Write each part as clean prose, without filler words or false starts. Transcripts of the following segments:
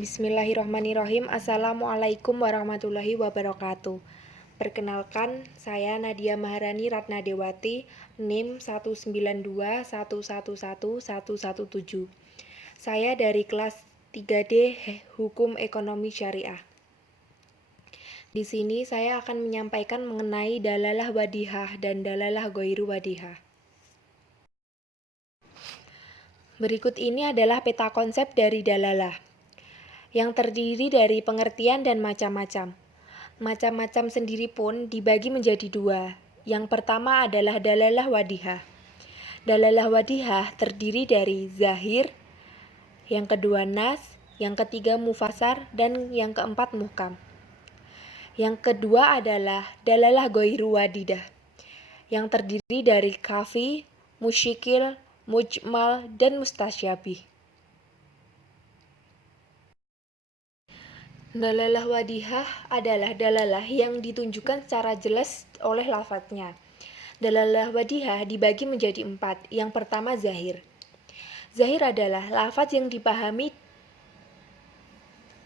Bismillahirrahmanirrahim. Assalamualaikum warahmatullahi wabarakatuh. Perkenalkan, saya Nadia Maharani Ratnadewati, NIM 192111117. Saya dari kelas 3D Hukum Ekonomi Syariah. Di sini saya akan menyampaikan mengenai dalalah wadihah dan dalalah ghairu wadihah. Berikut ini adalah peta konsep dari dalalah, yang terdiri dari pengertian dan macam-macam. Macam-macam sendiri pun dibagi menjadi dua. Yang pertama adalah dalalah wadihah. Dalalah wadihah terdiri dari zahir, yang kedua nas, yang ketiga mufasar, dan yang keempat muhkam. Yang kedua adalah dalalah ghairu wadidah, yang terdiri dari kafi, musyikil, mujmal, dan mustasyabih. Dalalah wadihah adalah dalalah yang ditunjukkan secara jelas oleh lafadznya. Dalalah wadihah dibagi menjadi 4. Yang pertama zahir. Zahir adalah lafadz yang dipahami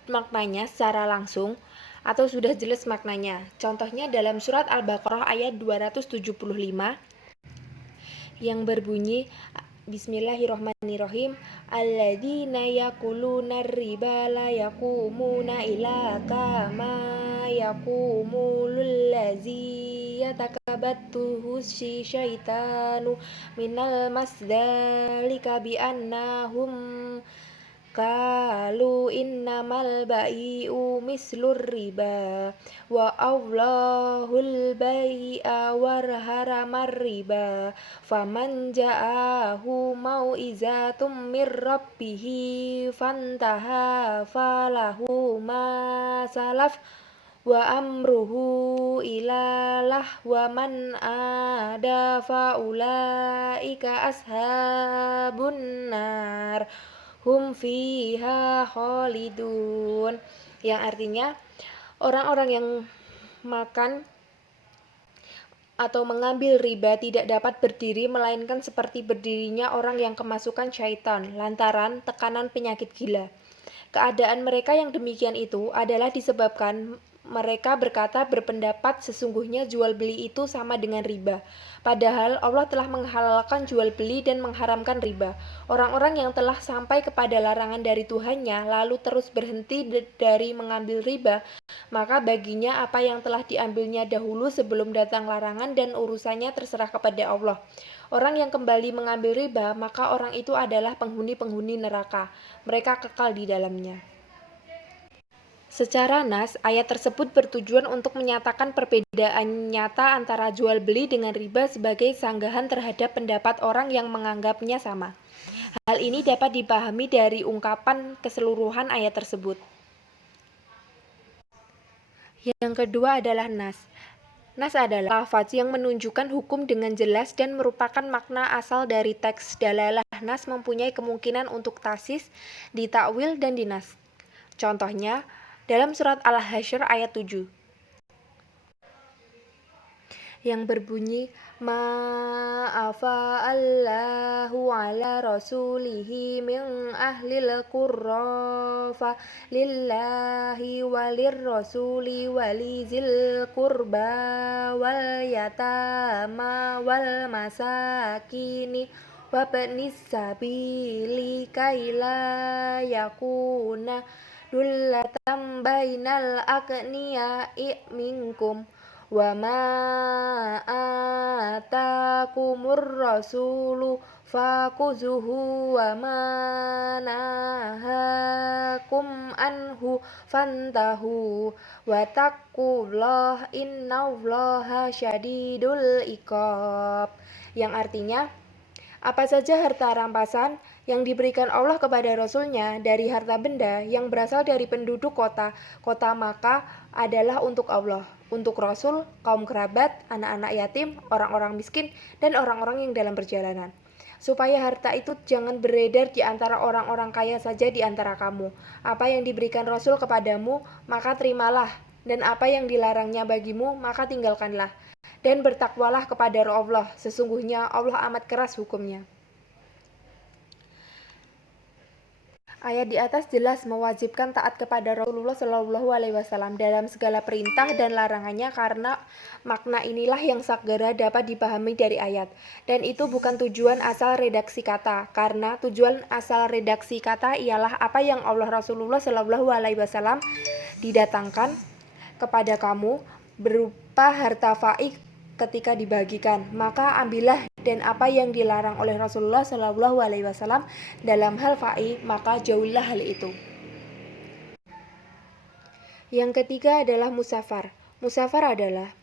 maknanya secara langsung atau sudah jelas maknanya. Contohnya dalam surat Al-Baqarah ayat 275 yang berbunyi Bismillahirrahmanirrahim. Alladzina yakuluna riba la yaqumuna illa kama yaqumul ladzi yatakabattuhu syaitanu minal masdalika bi annahum qalu innamal bai'u mislur riba wa Allahul bai'a warharamar riba faman ja'ahu mau'izatum mir rabbihi fantaha falahu ma salaf wa amruhu ilalah wa man ada faulaika ashabun nar hum fiha khalidun, yang artinya orang-orang yang makan atau mengambil riba tidak dapat berdiri melainkan seperti berdirinya orang yang kemasukan syaitan lantaran tekanan penyakit gila. Keadaan mereka yang demikian itu adalah disebabkan mereka berpendapat sesungguhnya jual beli itu sama dengan riba. Padahal Allah telah menghalalkan jual beli dan mengharamkan riba. Orang-orang yang telah sampai kepada larangan dari Tuhannya lalu terus berhenti dari mengambil riba, maka baginya apa yang telah diambilnya dahulu sebelum datang larangan dan urusannya terserah kepada Allah. Orang yang kembali mengambil riba, maka orang itu adalah penghuni-penghuni neraka. Mereka kekal di dalamnya. Secara nas, ayat tersebut bertujuan untuk menyatakan perbedaan nyata antara jual beli dengan riba sebagai sanggahan terhadap pendapat orang yang menganggapnya sama. Hal ini dapat dipahami dari ungkapan keseluruhan ayat tersebut. Yang kedua adalah nas. Nas adalah lafaz yang menunjukkan hukum dengan jelas dan merupakan makna asal dari teks. Dalalah nas mempunyai kemungkinan untuk tasis, ditakwil, dan dinas. Contohnya, dalam surat Al-Hasyr ayat 7 yang berbunyi ma'afa'allahu ala rasulihi min ahlil qurra fa lillahi walir rasuli walizil qurba wal yatama wal masakini wabnis sabili kaila yakuna dullatan bainal aqniya'i minkum wa ma atakumur rasulu fakuzuhu wa ma nahakum anhu fantahu wa taqullah innallaha syadidul iqab, yang artinya apa saja harta rampasan yang diberikan Allah kepada Rasul-Nya dari harta benda yang berasal dari penduduk kota Makkah adalah untuk Allah, untuk Rasul, kaum kerabat, anak-anak yatim, orang-orang miskin, dan orang-orang yang dalam perjalanan. Supaya harta itu jangan beredar di antara orang-orang kaya saja di antara kamu. Apa yang diberikan Rasul kepadamu, maka terimalah, dan apa yang dilarangnya bagimu, maka tinggalkanlah. Dan bertakwalah kepada Allah, sesungguhnya Allah amat keras hukumnya. Ayat di atas jelas mewajibkan taat kepada Rasulullah Shallallahu Alaihi Wasallam dalam segala perintah dan larangannya karena makna inilah yang segera dapat dipahami dari ayat. Dan itu bukan tujuan asal redaksi kata, karena tujuan asal redaksi kata ialah apa yang Allah Rasulullah Shallallahu Alaihi Wasallam didatangkan kepada kamu berupa harta faid ketika dibagikan, maka ambillah, dan apa yang dilarang oleh Rasulullah Shallallahu Alaihi Wasallam dalam hal faid, maka jauhilah hal itu. Yang ketiga adalah musafar. Musafar adalah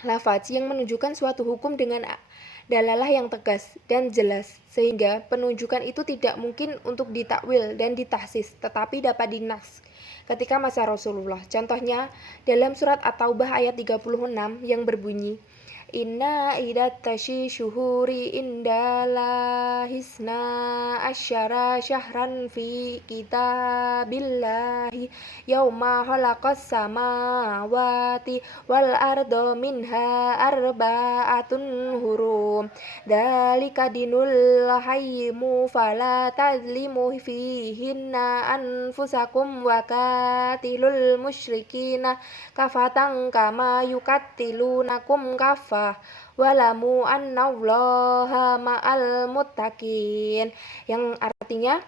lafaz yang menunjukkan suatu hukum dengan dalalah yang tegas dan jelas, sehingga penunjukan itu tidak mungkin untuk ditakwil dan ditahsis, tetapi dapat dinas ketika masa Rasulullah. Contohnya dalam surat At-Taubah ayat 36 yang berbunyi, Inna idat tashi syuhuri indala hisna asyara syahran fi kitabillahi yauma khalaqas samawati wal ardo minha arba'atun hurum dalika dinul hayyimu fala tazlimu fihinna anfusakum wa katilul musyrikina kafatan kama yukatilunakum kafah walamu annallaha ma'al muttaqin, yang artinya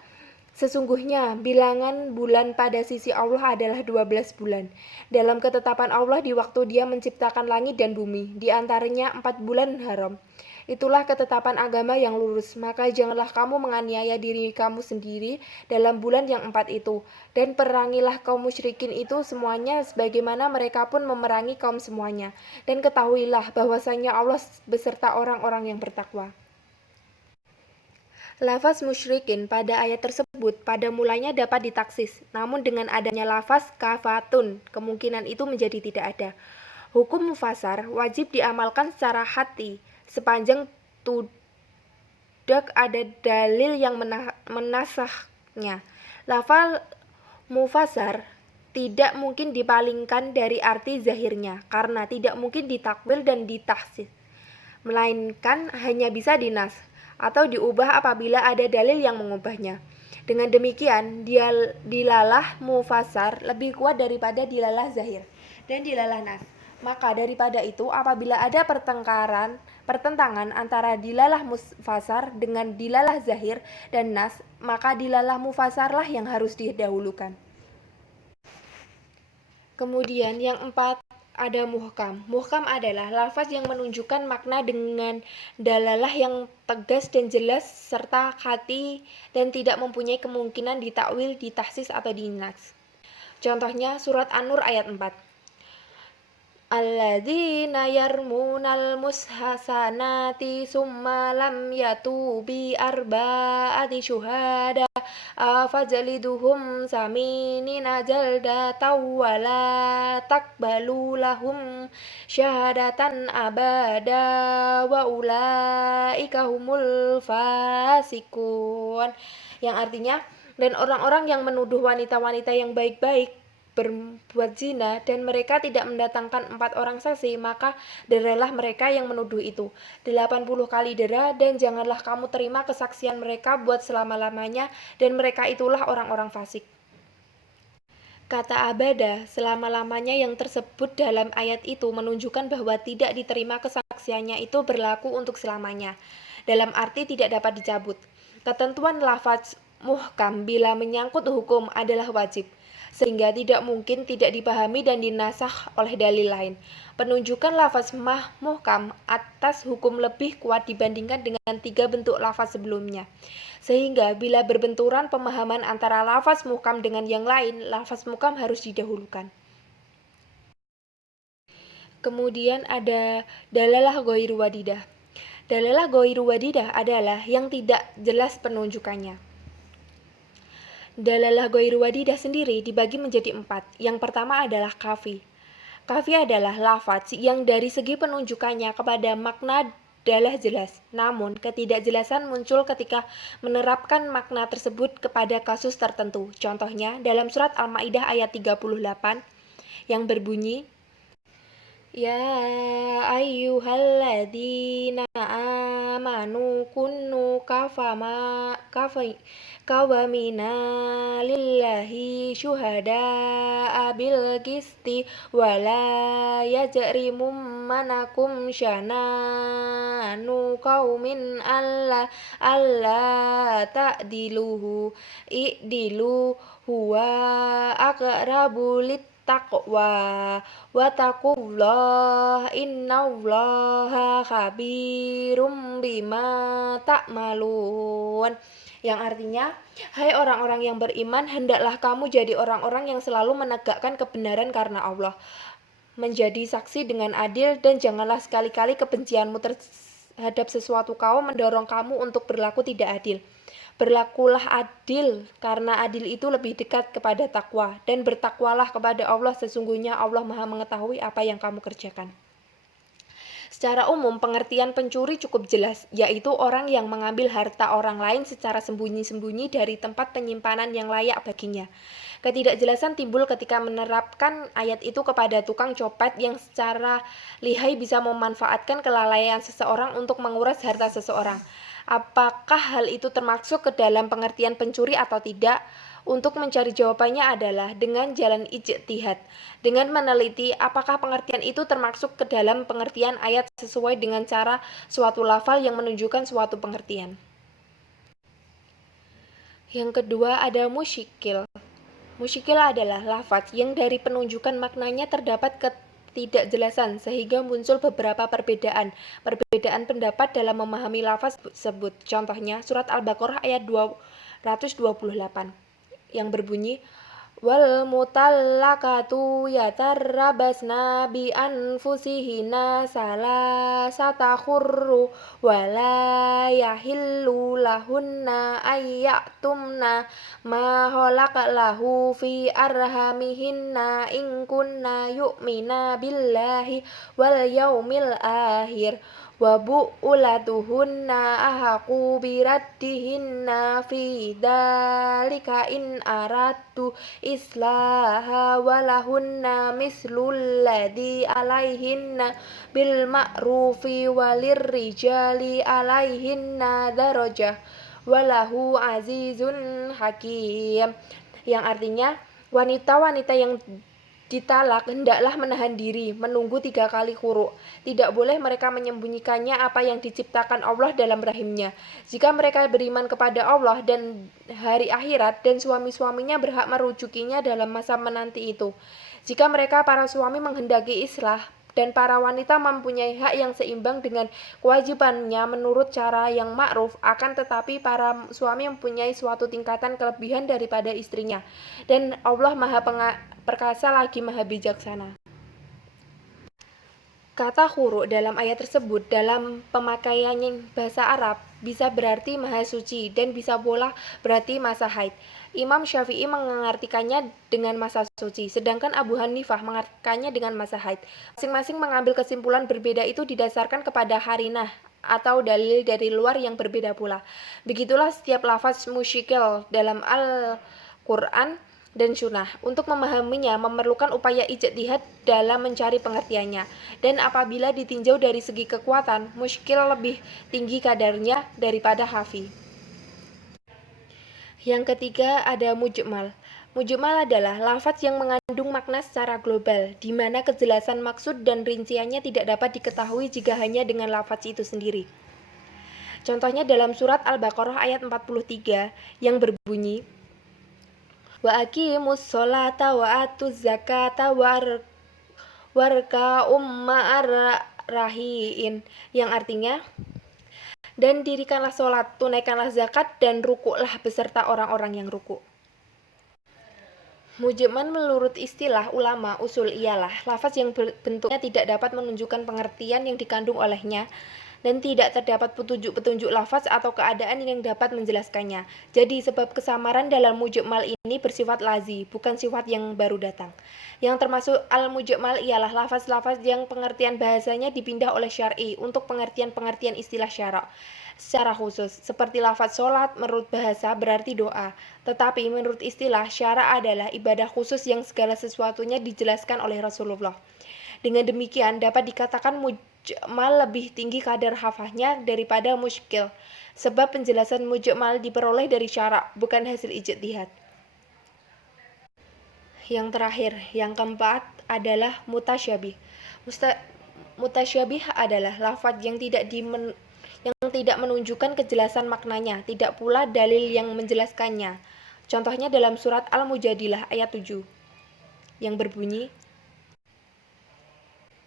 sesungguhnya bilangan bulan pada sisi Allah adalah 12 bulan dalam ketetapan Allah di waktu Dia menciptakan langit dan bumi, di antaranya 4 bulan haram. Itulah ketetapan agama yang lurus, maka janganlah kamu menganiaya diri kamu sendiri dalam bulan yang 4 itu, dan perangilah kaum musyrikin itu semuanya sebagaimana mereka pun memerangi kaum semuanya, dan ketahuilah bahwasanya Allah beserta orang-orang yang bertakwa. Lafaz musyrikin pada ayat tersebut pada mulanya dapat ditaksis, namun dengan adanya lafaz kafatun, kemungkinan itu menjadi tidak ada. Hukum mufasar wajib diamalkan secara hati sepanjang tidak ada dalil yang menasahnya. Lafaz mufasar tidak mungkin dipalingkan dari arti zahirnya karena tidak mungkin ditakwil dan ditahsis, melainkan hanya bisa dinas atau diubah apabila ada dalil yang mengubahnya. Dengan demikian, dilalah mufasar lebih kuat daripada dilalah zahir dan dilalah nas. Maka daripada itu, apabila ada pertentangan antara dilalah mufasar dengan dilalah zahir dan nas, maka dilalah mufasarlah yang harus didahulukan. Kemudian yang 4 ada muhkam. Muhkam adalah lafaz yang menunjukkan makna dengan dalalah yang tegas dan jelas serta hati dan tidak mempunyai kemungkinan ditakwil, ditahsis atau dinas. Contohnya surat An-Nur ayat 4. Alladzina yarmunal mushasanati summa lam yatubi arba'ati syuhada fajliduhum saminina jaldatan wala takbalu lahum syahadatan abada wa ulaika humul fasikun, yang artinya, dan orang-orang yang menuduh wanita-wanita yang baik-baik berbuat zina dan mereka tidak mendatangkan 4 orang saksi, maka deralah mereka yang menuduh itu 80 kali dera, dan janganlah kamu terima kesaksian mereka buat selama-lamanya, dan mereka itulah orang-orang fasik. Kata abada, selama-lamanya yang tersebut dalam ayat itu menunjukkan bahwa tidak diterima kesaksiannya itu berlaku untuk selamanya, dalam arti tidak dapat dicabut. Ketentuan lafaz muhkam bila menyangkut hukum adalah wajib, sehingga tidak mungkin tidak dipahami dan dinasah oleh dalil lain. Penunjukan lafaz muhkam atas hukum lebih kuat dibandingkan dengan 3 bentuk lafaz sebelumnya. Sehingga bila berbenturan pemahaman antara lafaz muhkam dengan yang lain, lafaz muhkam harus didahulukan. Kemudian ada dalalah ghairu wadidah. Dalalah ghairu wadidah adalah yang tidak jelas penunjukannya. Dalalah ghairu wadidah sendiri dibagi menjadi 4. Yang pertama adalah kafi. Kafi adalah lafaz yang dari segi penunjukannya kepada makna dalah jelas, namun ketidakjelasan muncul ketika menerapkan makna tersebut kepada kasus tertentu. Contohnya dalam surat Al-Maidah ayat 38 yang berbunyi, Ya ayyuhalladzina amanu kunu kawamina lillahi syuhada'a bil qisti wala yajrimum manakum syananu qaumin alla ta'diluhu i'dilu huwa aqrabu taqwa wattaqullah innallaha khabirum bima ta'malun. Yang artinya, hai orang-orang yang beriman, hendaklah kamu jadi orang-orang yang selalu menegakkan kebenaran karena Allah, menjadi saksi dengan adil, dan janganlah sekali-kali kebencianmu terhadap sesuatu kaum mendorong kamu untuk berlaku tidak adil. Berlakulah adil, karena adil itu lebih dekat kepada takwa, dan bertakwalah kepada Allah, sesungguhnya Allah Maha mengetahui apa yang kamu kerjakan. Secara umum, pengertian pencuri cukup jelas, yaitu orang yang mengambil harta orang lain secara sembunyi-sembunyi dari tempat penyimpanan yang layak baginya. Ketidakjelasan timbul ketika menerapkan ayat itu kepada tukang copet yang secara lihai bisa memanfaatkan kelalaian seseorang untuk menguras harta seseorang. Apakah hal itu termasuk ke dalam pengertian pencuri atau tidak? Untuk mencari jawabannya adalah dengan jalan ijtihad, dengan meneliti apakah pengertian itu termasuk ke dalam pengertian ayat sesuai dengan cara suatu lafal yang menunjukkan suatu pengertian. Yang kedua ada musyikil. Musyikil adalah lafaz yang dari penunjukan maknanya terdapat ketidakjelasan sehingga muncul beberapa perbedaan pendapat dalam memahami lafaz tersebut. Contohnya surat Al-Baqarah ayat 228 yang berbunyi wal mutallaqatu yatarrabasna bi anfusihinna salasata khurru wala yahillu lahunna ayyatumna ma khalaqa lahu fi arhamihinna in kunna yu'mina billahi wal yaumil akhir wa bu'ulatuhunna ahaqu biraddihinna fi dzalika in aradtu islaha walahunna mislul ladzi alaihinna bil ma'rufi walirrijali alaihinna darajah walahu azizun hakim. Yang artinya wanita-wanita yang ditalak hendaklah menahan diri, menunggu 3 kali quru. Tidak boleh mereka menyembunyikannya apa yang diciptakan Allah dalam rahimnya. Jika mereka beriman kepada Allah dan hari akhirat, dan suami-suaminya berhak merujukinya dalam masa menanti itu. Jika mereka para suami menghendaki islah, dan para wanita mempunyai hak yang seimbang dengan kewajibannya menurut cara yang ma'ruf, akan tetapi para suami mempunyai suatu tingkatan kelebihan daripada istrinya, dan Allah Maha perkasa lagi Maha bijaksana. Kata khuru dalam ayat tersebut dalam pemakaian bahasa Arab bisa berarti maha suci dan bisa pula berarti masa haid. Imam Syafi'i mengartikannya dengan masa suci, sedangkan Abu Hanifah mengartikannya dengan masa haid. Masing-masing mengambil kesimpulan berbeda itu didasarkan kepada harinah atau dalil dari luar yang berbeda pula. Begitulah setiap lafaz musyikil dalam Al-Quran dan sunnah. Untuk memahaminya memerlukan upaya ijtihad dalam mencari pengertiannya. Dan apabila ditinjau dari segi kekuatan, musykil lebih tinggi kadarnya daripada hafi. Yang ketiga ada mujmal. Mujmal adalah lafaz yang mengandung makna secara global, di mana kejelasan maksud dan rinciannya tidak dapat diketahui jika hanya dengan lafaz itu sendiri. Contohnya dalam surat Al-Baqarah ayat 43 yang berbunyi wa aqimus sholata wa atuz zakata warka'um ma'ar rahiin, yang artinya dan dirikanlah sholat, tunaikanlah zakat, dan rukuklah beserta orang-orang yang rukuk. Mujmal menurut istilah ulama usul ialah lafaz yang bentuknya tidak dapat menunjukkan pengertian yang dikandung olehnya, dan tidak terdapat petunjuk-petunjuk lafaz atau keadaan yang dapat menjelaskannya. Jadi sebab kesamaran dalam mujmal ini bersifat lazi, bukan sifat yang baru datang. Yang termasuk al-mujmal ialah lafaz-lafaz yang pengertian bahasanya dipindah oleh syar'i untuk pengertian-pengertian istilah syara' secara khusus, seperti lafaz sholat menurut bahasa berarti doa, tetapi menurut istilah syara' adalah ibadah khusus yang segala sesuatunya dijelaskan oleh Rasulullah. Dengan demikian dapat dikatakan mujmal lebih tinggi kadar hafahnya daripada muskil, sebab penjelasan mujmal diperoleh dari syara, bukan hasil ijtihad. Yang terakhir, yang keempat adalah mutasyabih. Mutasyabih adalah lafaz yang tidak menunjukkan kejelasan maknanya, tidak pula dalil yang menjelaskannya. Contohnya dalam surat Al-Mujadilah ayat 7 yang berbunyi,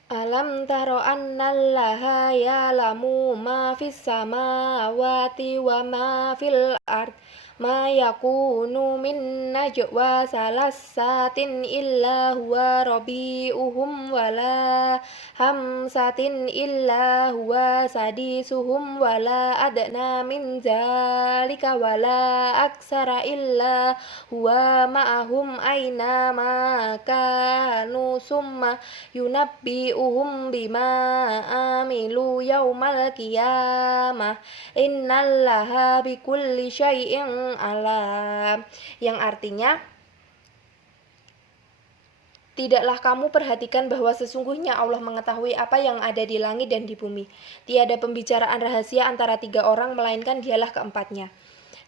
Alam taro annallaha ya'lamu ma fis samawati wa ma fil ard ma yakunu min najwa salasatin illa huwa rabi'uhum wala hamsatin illa huwa sadisuhum wala adna min zalika wala aksara illa huwa ma'ahum aina ma kanu summa yunabbi'uhum bima amilu yaumal qiyamah innallaha bikulli syai'in alam, yang artinya, tidaklah kamu perhatikan bahwa sesungguhnya Allah mengetahui apa yang ada di langit dan di bumi. Tiada pembicaraan rahasia antara 3 orang melainkan dialah keempatnya.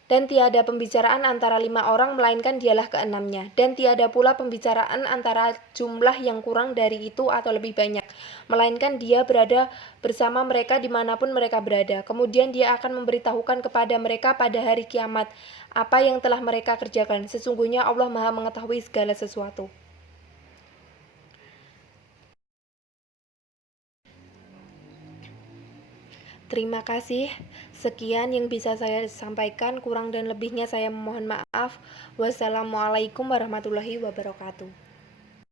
Dan tiada pembicaraan antara 5 orang melainkan dialah keenamnya. Dan tiada pula pembicaraan antara jumlah yang kurang dari itu atau lebih banyak, melainkan dia berada bersama mereka dimanapun mereka berada. Kemudian dia akan memberitahukan kepada mereka pada hari kiamat apa yang telah mereka kerjakan. Sesungguhnya Allah Maha mengetahui segala sesuatu. Terima kasih. Sekian yang bisa saya sampaikan. Kurang dan lebihnya saya memohon maaf. Wassalamualaikum warahmatullahi wabarakatuh.